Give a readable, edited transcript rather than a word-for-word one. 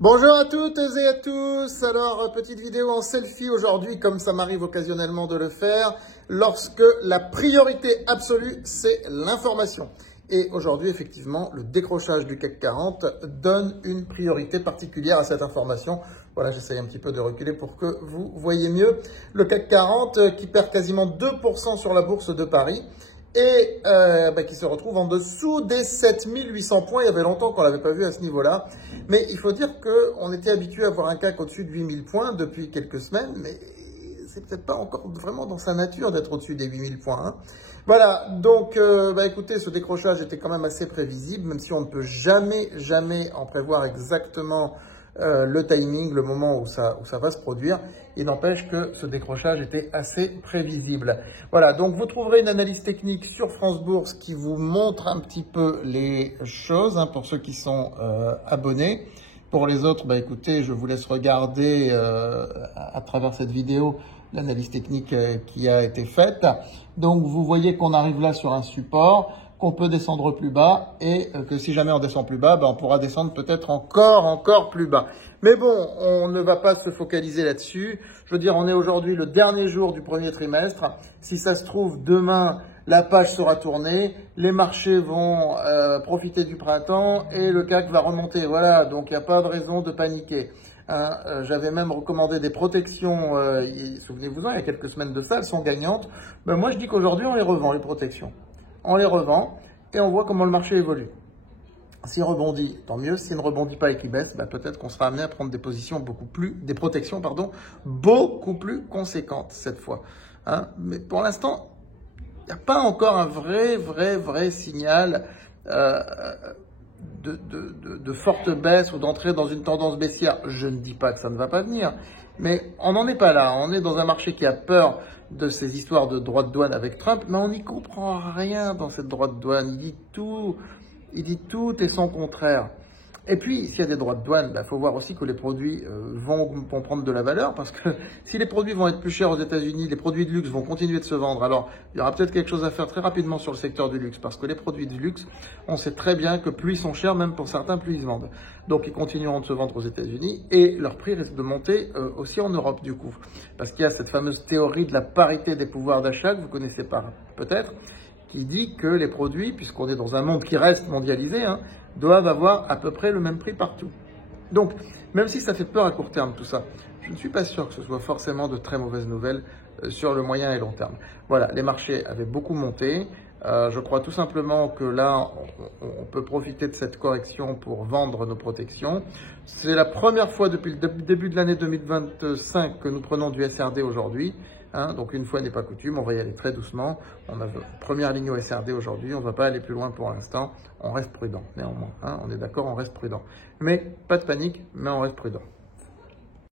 Bonjour à toutes et à tous. Alors, petite vidéo en selfie aujourd'hui, comme ça m'arrive occasionnellement de le faire, lorsque la priorité absolue, c'est l'information. Et aujourd'hui, effectivement, le décrochage du CAC 40 donne une priorité particulière à cette information. Voilà, j'essaye un petit peu de reculer pour que vous voyez mieux. Le CAC 40 qui perd quasiment 2% sur la bourse de Paris. Et qui se retrouve en dessous des 7800 points. Il y avait longtemps qu'on ne l'avait pas vu à ce niveau-là. Mais il faut dire qu'on était habitué à voir un CAC au-dessus de 8000 points depuis quelques semaines, mais c'est peut-être pas encore vraiment dans sa nature d'être au-dessus des 8000 points. Hein. Voilà, donc écoutez, ce décrochage était quand même assez prévisible, même si on ne peut jamais en prévoir exactement le timing, le moment où ça va se produire. Il n'empêche que ce décrochage était assez prévisible. Voilà, donc vous trouverez une analyse technique sur France Bourse qui vous montre un petit peu les choses, hein, pour ceux qui sont abonnés. Pour les autres, écoutez, je vous laisse regarder à travers cette vidéo l'analyse technique qui a été faite. Donc vous voyez qu'on arrive là sur un support, qu'on peut descendre plus bas et que si jamais on descend plus bas, on pourra descendre peut-être encore plus bas. Mais bon, on ne va pas se focaliser là-dessus. Je veux dire, on est aujourd'hui le dernier jour du premier trimestre. Si ça se trouve, demain, la page sera tournée, les marchés vont profiter du printemps et le CAC va remonter. Voilà, donc il n'y a pas de raison de paniquer. Hein, j'avais même recommandé des protections, souvenez-vous-en, il y a quelques semaines de ça, elles sont gagnantes. Moi, je dis qu'aujourd'hui, on les revend, les protections. On les revend et on voit comment le marché évolue. S'il rebondit, tant mieux. S'il ne rebondit pas et qu'il baisse, peut-être qu'on sera amené à prendre des protections beaucoup plus conséquentes cette fois. Hein, mais pour l'instant, il n'y a pas encore un vrai signal de forte baisse ou d'entrer dans une tendance baissière. Je ne dis pas que ça ne va pas venir, mais on n'en est pas là. On est dans un marché qui a peur de ces histoires de droits de douane avec Trump, mais on n'y comprend rien dans cette droit de douane. Il dit tout et son contraire. Et puis, s'il y a des droits de douane, faut voir aussi que les produits vont prendre de la valeur, parce que si les produits vont être plus chers aux États-Unis, les produits de luxe vont continuer de se vendre. Alors, il y aura peut-être quelque chose à faire très rapidement sur le secteur du luxe, parce que les produits de luxe, on sait très bien que plus ils sont chers, même pour certains, plus ils se vendent. Donc, ils continueront de se vendre aux États-Unis, et leur prix risque de monter aussi en Europe, du coup. Parce qu'il y a cette fameuse théorie de la parité des pouvoirs d'achat, que vous connaissez pas peut-être, qui dit que les produits, puisqu'on est dans un monde qui reste mondialisé, doivent avoir à peu près le même prix partout. Donc, même si ça fait peur à court terme tout ça, je ne suis pas sûr que ce soit forcément de très mauvaises nouvelles sur le moyen et long terme. Voilà, les marchés avaient beaucoup monté. Je crois tout simplement que là, on peut profiter de cette correction pour vendre nos protections. C'est la première fois depuis le début de l'année 2025 que nous prenons du SRD aujourd'hui. Donc une fois n'est pas coutume, on va y aller très doucement. On a première ligne au SRD aujourd'hui, on ne va pas aller plus loin pour l'instant. On reste prudent néanmoins, on est d'accord, on reste prudent. Mais pas de panique, mais on reste prudent.